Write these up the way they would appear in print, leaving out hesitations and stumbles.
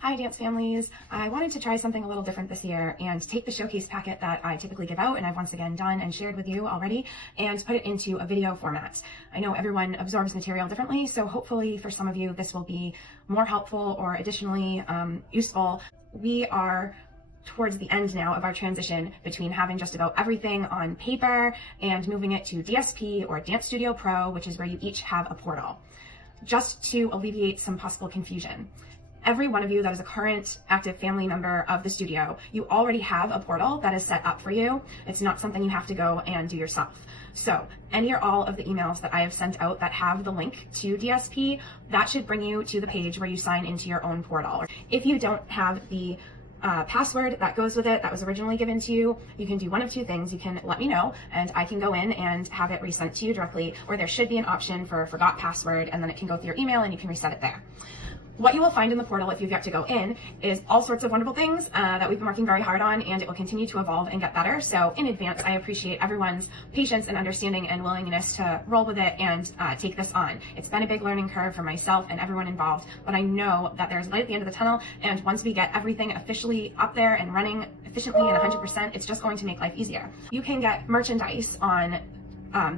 Hi dance families, I wanted to try something a little different this year and take the showcase packet that I typically give out and I've once again done and shared with you already and put it into a video format. I know everyone absorbs material differently, so hopefully for some of you this will be more helpful or additionally useful. We are towards the end now of our transition between having just about everything on paper and moving it to DSP or Dance Studio Pro, which is where you each have a portal, just to alleviate some possible confusion. Every one of you that is a current active family member of the studio, you already have a portal that is set up for you. It's not something you have to go and do yourself. So any or all of the emails that I have sent out that have the link to DSP, that should bring you to the page where you sign into your own portal. If you don't have the password that goes with it that was originally given to you, you can do one of two things. You can let me know and I can go in and have it resent to you directly, or there should be an option for forgot password and then it can go through your email and you can reset it there. What you will find in the portal if you've yet to go in is all sorts of wonderful things that we've been working very hard on, and it will continue to evolve and get better. So in advance, I appreciate everyone's patience and understanding and willingness to roll with it and take this on. It's been a big learning curve for myself and everyone involved, but I know that there's light at the end of the tunnel, and once we get everything officially up there and running efficiently and 100%, it's just going to make life easier. You can get merchandise on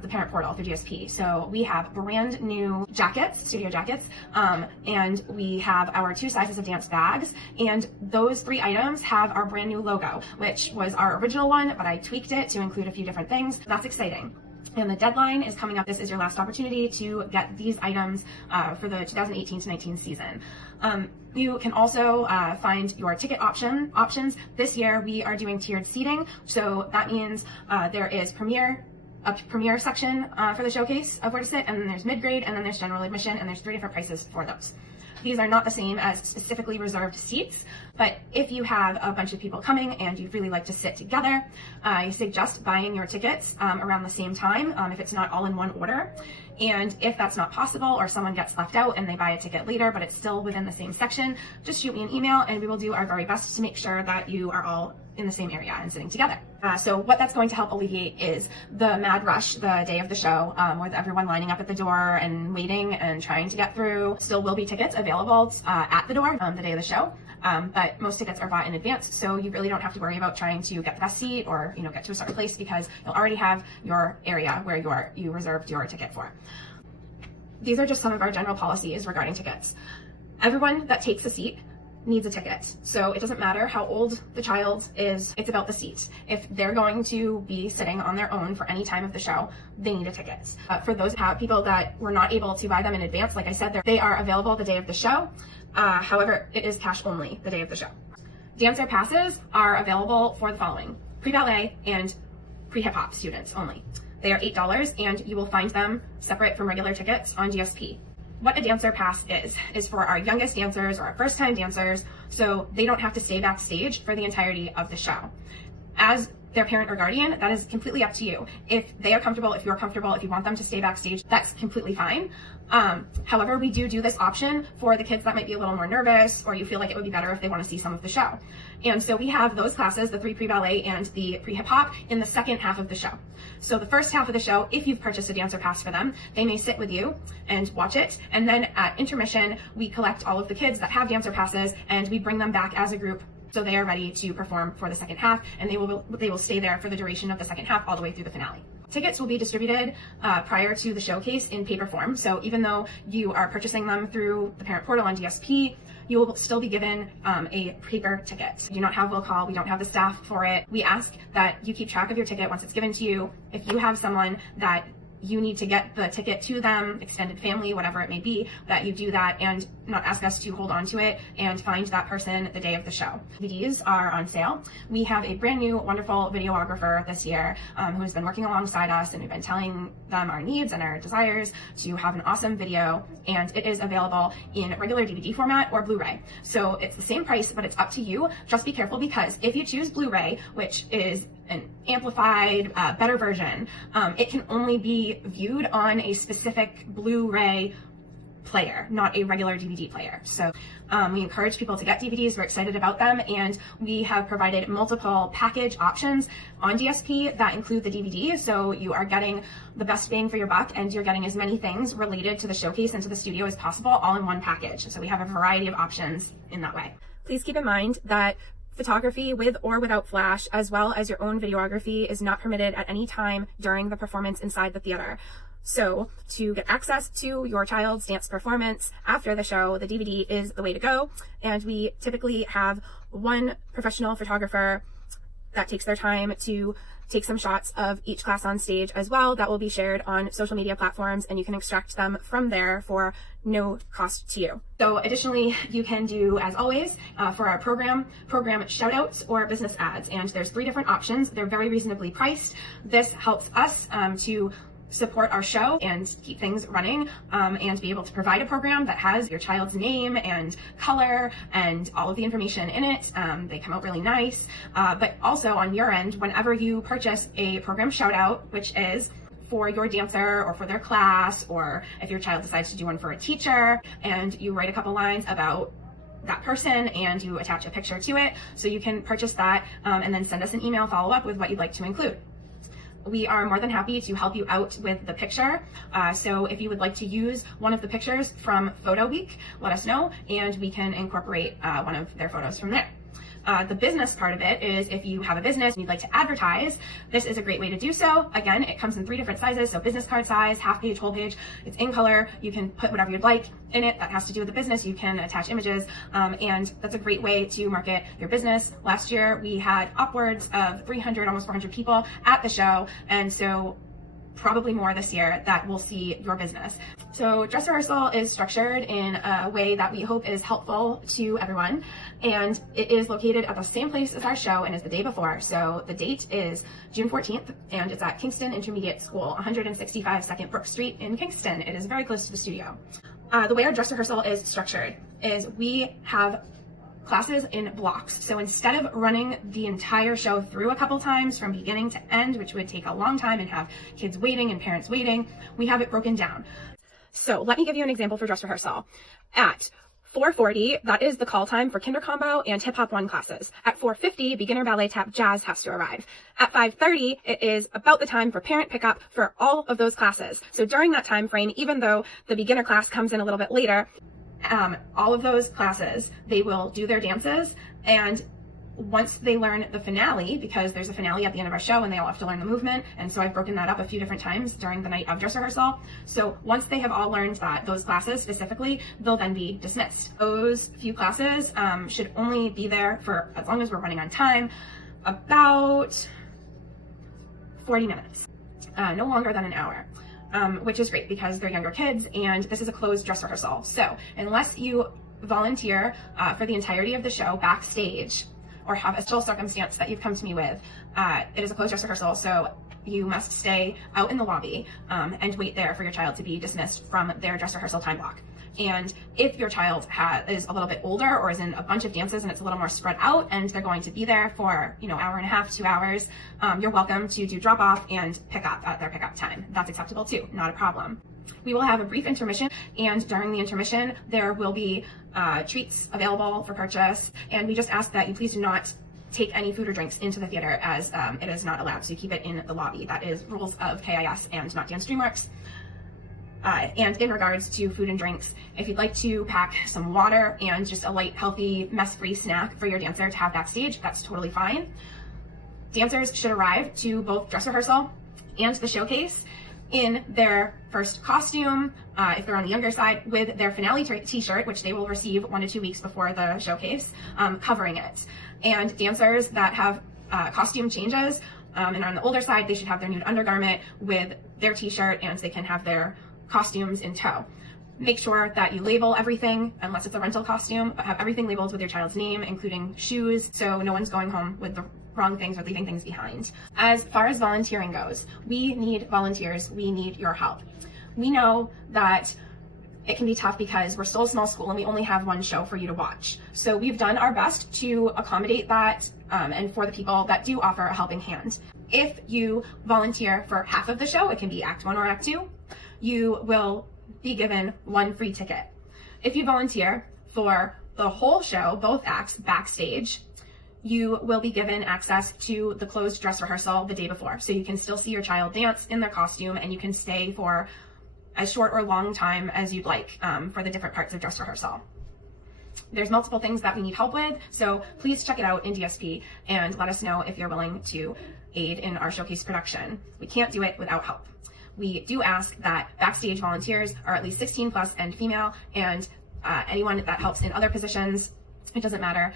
the parent portal through DSP. So we have brand new jackets, studio jackets, and we have our 2 sizes of dance bags, and those 3 items have our brand new logo, which was our original one, but I tweaked it to include a few different things. That's exciting. And the deadline is coming up. This is your last opportunity to get these items for the 2018-19 season. You can also find your ticket options. This year we are doing tiered seating, so that means there is a premiere section for the showcase of where to sit, and then there's mid-grade, and then there's general admission, and there's 3 different prices for those. These are not the same as specifically reserved seats, but if you have a bunch of people coming and you'd really like to sit together, I suggest buying your tickets around the same time if it's not all in one order. And if that's not possible or someone gets left out and they buy a ticket later but it's still within the same section, just shoot me an email and we will do our very best to make sure that you are all in the same area and sitting together. So what that's going to help alleviate is the mad rush the day of the show, with everyone lining up at the door and waiting and trying to get through. Still will be tickets available at the door the day of the show, but most tickets are bought in advance, so you really don't have to worry about trying to get the best seat or get to a certain place, because you'll already have your area where you reserved your ticket for. These are just some of our general policies regarding tickets. Everyone that takes a seat needs a ticket. So it doesn't matter how old the child is, it's about the seat. If they're going to be sitting on their own for any time of the show, they need a ticket. For those people that were not able to buy them in advance, like I said, they are available the day of the show. However, it is cash only the day of the show. Dancer passes are available for the following: pre-ballet and pre-hip hop students only. They are $8 and you will find them separate from regular tickets on DSP. What a dancer pass is for our youngest dancers or our first time dancers, so they don't have to stay backstage for the entirety of the show. As their parent or guardian, that is completely up to you. If they are comfortable, if you're comfortable, if you want them to stay backstage, that's completely fine. However, we do this option for the kids that might be a little more nervous, or you feel like it would be better if they want to see some of the show. And so we have those classes, the 3 pre-ballet and the pre-hip hop, in the second half of the show. So the first half of the show, if you've purchased a dancer pass for them, they may sit with you and watch it. And then at intermission, we collect all of the kids that have dancer passes and we bring them back as a group, so they are ready to perform for the second half, and they will stay there for the duration of the second half all the way through the finale. Tickets will be distributed prior to the showcase in paper form. So even though you are purchasing them through the parent portal on DSP, you will still be given a paper ticket. We do not have will call, we don't have the staff for it. We ask that you keep track of your ticket once it's given to you. If you have someone that you need to get the ticket to them, extended family, whatever it may be, that you do that and not ask us to hold on to it and find that person the day of the show. DVDs are on sale. We have a brand new wonderful videographer this year who has been working alongside us, and we've been telling them our needs and our desires to have an awesome video, and it is available in regular DVD format or Blu-ray. So it's the same price, but it's up to you. Just be careful, because if you choose Blu-ray, which is an amplified, better version, it can only be viewed on a specific Blu-ray player, not a regular DVD player. So we encourage people to get DVDs. We're excited about them, and we have provided multiple package options on DSP that include the DVD, so you are getting the best bang for your buck, and you're getting as many things related to the showcase and to the studio as possible all in one package. So we have a variety of options in that way. Please keep in mind that photography with or without flash, as well as your own videography, is not permitted at any time during the performance inside the theater. So to get access to your child's dance performance after the show, the DVD is the way to go. And we typically have one professional photographer that takes their time to take some shots of each class on stage as well. That will be shared on social media platforms, and you can extract them from there for no cost to you. So additionally, you can do, as always, for our program shoutouts or business ads. And there's 3 different options. They're very reasonably priced. This helps us to support our show and keep things running, and be able to provide a program that has your child's name and color and all of the information in it. They come out really nice, but also on your end, whenever you purchase a program shout out, which is for your dancer or for their class, or if your child decides to do one for a teacher, and you write a couple lines about that person and you attach a picture to it, so you can purchase that and then send us an email follow up with what you'd like to include. We are more than happy to help you out with the picture. So if you would like to use one of the pictures from Photo Week, let us know and we can incorporate one of their photos from there. The business part of it is if you have a business and you'd like to advertise, this is a great way to do so. Again, it comes in 3 different sizes. So business card size, half page, whole page. It's in color. You can put whatever you'd like in it that has to do with the business. You can attach images, and that's a great way to market your business. Last year, we had upwards of 300, almost 400 people at the show. And so probably more this year that will see your business. So dress rehearsal is structured in a way that we hope is helpful to everyone, and it is located at the same place as our show and is the day before. So the date is June 14th, and it's at Kingston Intermediate School, 165 2nd Brook Street in Kingston. It is very close to the studio. The way our dress rehearsal is structured is we have classes in blocks. So instead of running the entire show through a couple times from beginning to end, which would take a long time and have kids waiting and parents waiting, we have it broken down. So let me give you an example for dress rehearsal. At 4:40, that is the call time for Kinder Combo and Hip Hop 1 classes. At 4:50, beginner ballet tap jazz has to arrive. At 5:30, it is about the time for parent pickup for all of those classes. So during that time frame, even though the beginner class comes in a little bit later, all of those classes, they will do their dances, and once they learn the finale, because there's a finale at the end of our show and they all have to learn the movement, and so I've broken that up a few different times during the night of dress rehearsal. So once they have all learned that, those classes specifically, they'll then be dismissed. Those few classes should only be there for, as long as we're running on time, about 40 minutes, no longer than an hour. Which is great because they're younger kids and this is a closed dress rehearsal. So unless you volunteer for the entirety of the show backstage or have a special circumstance that you've come to me with, it is a closed dress rehearsal. So you must stay out in the lobby and wait there for your child to be dismissed from their dress rehearsal time block. And if your child is a little bit older or is in a bunch of dances and it's a little more spread out and they're going to be there for, hour and a half, 2 hours, you're welcome to do drop off and pick up at their pickup time. That's acceptable too, not a problem. We will have a brief intermission, and during the intermission, there will be treats available for purchase. And we just ask that you please do not take any food or drinks into the theater, as it is not allowed, so keep it in the lobby. That is rules of KIS and not Dance DreamWorks. And in regards to food and drinks, if you'd like to pack some water and just a light, healthy, mess-free snack for your dancer to have backstage, that's totally fine. Dancers should arrive to both dress rehearsal and the showcase in their first costume, if they're on the younger side, with their finale t-shirt, which they will receive 1 to 2 weeks before the showcase, covering it. And dancers that have costume changes and are on the older side, they should have their nude undergarment with their t-shirt, and they can have their costumes in tow. Make sure that you label everything, unless it's a rental costume, but have everything labeled with your child's name, including shoes, so no one's going home with the wrong things or leaving things behind. As far as volunteering goes, we need volunteers. We need your help. We know that it can be tough because we're still a small school and we only have one show for you to watch. So we've done our best to accommodate that and for the people that do offer a helping hand. If you volunteer for half of the show, it can be Act 1 or Act 2, you will be given 1 free ticket. If you volunteer for the whole show, both acts, backstage, you will be given access to the closed dress rehearsal the day before. So you can still see your child dance in their costume, and you can stay for as short or long time as you'd like for the different parts of dress rehearsal. There's multiple things that we need help with, so please check it out in DSP and let us know if you're willing to aid in our showcase production. We can't do it without help. We do ask that backstage volunteers are at least 16 plus and female, and anyone that helps in other positions, it doesn't matter.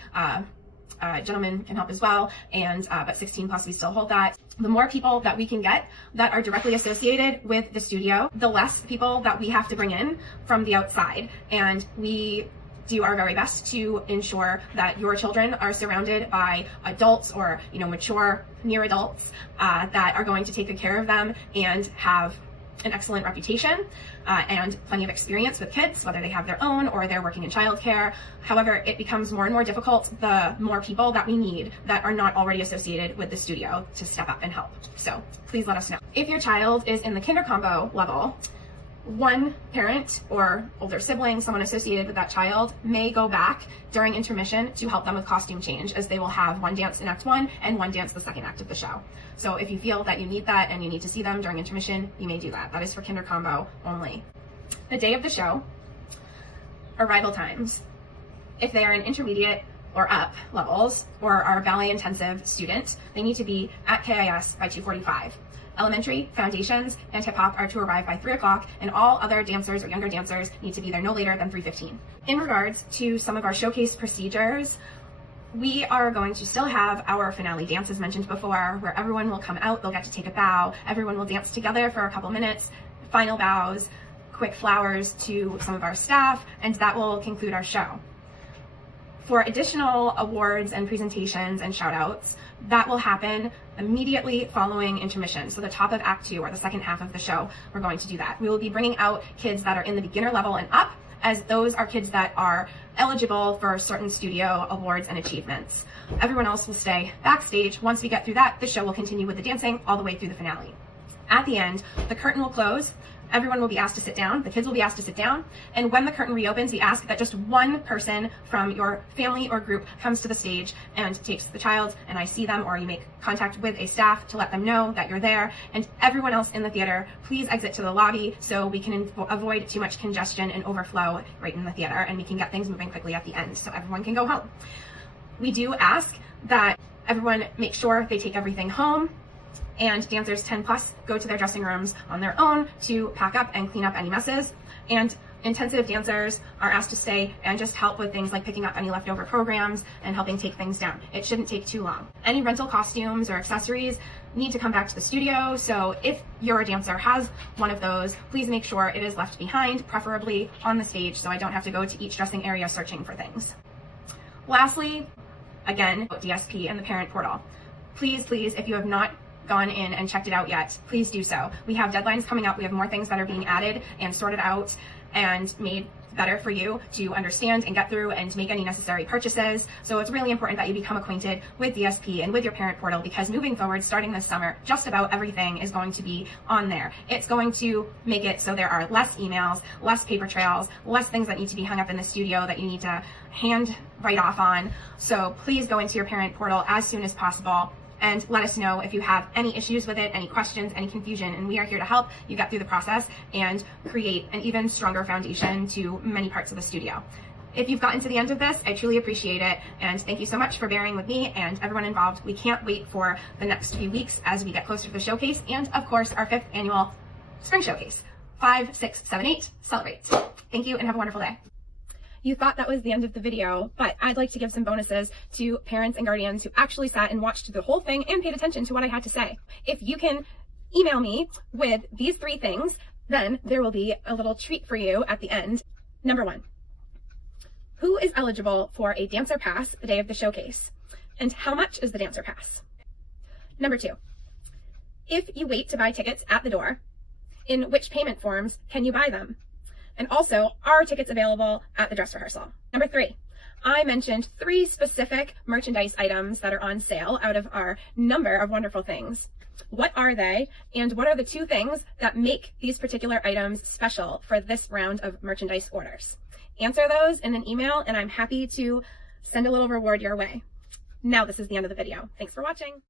Gentlemen can help as well, and but 16 plus, we still hold that. The more people that we can get that are directly associated with the studio, the less people that we have to bring in from the outside, and we do our very best to ensure that your children are surrounded by adults or mature near adults that are going to take good care of them and have an excellent reputation and plenty of experience with kids, whether they have their own or they're working in childcare. However, it becomes more and more difficult the more people that we need that are not already associated with the studio to step up and help. So please let us know. If your child is in the kinder combo level, one parent or older sibling, someone associated with that child, may go back during intermission to help them with costume change, as they will have one dance in Act 1 and one dance the second act of the show. So if you feel that you need that and you need to see them during intermission, you may do that. That is for kinder combo only. The day of the show, arrival times. If they are in intermediate or up levels or are a ballet intensive student, they need to be at KIS by 2:45. Elementary, foundations, and hip hop are to arrive by 3 o'clock, and all other dancers or younger dancers need to be there no later than 3:15. In regards to some of our showcase procedures, we are going to still have our finale dance, as mentioned before, where everyone will come out, they'll get to take a bow, everyone will dance together for a couple minutes, final bows, quick flowers to some of our staff, and that will conclude our show. For additional awards and presentations and shoutouts, that will happen immediately following intermission. So the top of Act 2 or the second half of the show, we're going to do that. We will be bringing out kids that are in the beginner level and up, as those are kids that are eligible for certain studio awards and achievements. Everyone else will stay backstage. Once we get through that, the show will continue with the dancing all the way through the finale. At the end, the curtain will close. Everyone will be asked to sit down. The kids will be asked to sit down. And when the curtain reopens, we ask that just one person from your family or group comes to the stage and takes the child, and I see them, or you make contact with a staff to let them know that you're there. And everyone else in the theater, please exit to the lobby so we can avoid too much congestion and overflow right in the theater, and we can get things moving quickly at the end so everyone can go home. We do ask that everyone make sure they take everything home, and dancers 10 plus go to their dressing rooms on their own to pack up and clean up any messes. And intensive dancers are asked to stay and just help with things like picking up any leftover programs and helping take things down. It shouldn't take too long. Any rental costumes or accessories need to come back to the studio. So if your dancer has one of those, please make sure it is left behind, preferably on the stage, so I don't have to go to each dressing area searching for things. Lastly, again, DSP and the parent portal. Please, if you have not gone in and checked it out yet, please do so. We have deadlines coming up. We have more things that are being added and sorted out and made better for you to understand and get through and make any necessary purchases. So it's really important that you become acquainted with DSP and with your parent portal, because moving forward, starting this summer, just about everything is going to be on there. It's going to make it so there are less emails, less paper trails, less things that need to be hung up in the studio that you need to hand write off on. So please go into your parent portal as soon as possible and let us know if you have any issues with it, any questions, any confusion, and we are here to help you get through the process and create an even stronger foundation to many parts of the studio. If you've gotten to the end of this, I truly appreciate it, and thank you so much for bearing with me and everyone involved. We can't wait for the next few weeks as we get closer to the showcase and, of course, our 5th annual spring showcase. 5, 6, 7, 8, celebrate. Thank you and have a wonderful day. You thought that was the end of the video, but I'd like to give some bonuses to parents and guardians who actually sat and watched the whole thing and paid attention to what I had to say. If you can email me with these 3 things, then there will be a little treat for you at the end. Number 1, who is eligible for a dancer pass the day of the showcase? And how much is the dancer pass? Number 2, if you wait to buy tickets at the door, in which payment forms can you buy them? And also, are tickets available at the dress rehearsal? Number 3, I mentioned 3 specific merchandise items that are on sale out of our number of wonderful things. What are they? And what are the 2 things that make these particular items special for this round of merchandise orders? Answer those in an email, and I'm happy to send a little reward your way. Now this is the end of the video. Thanks for watching.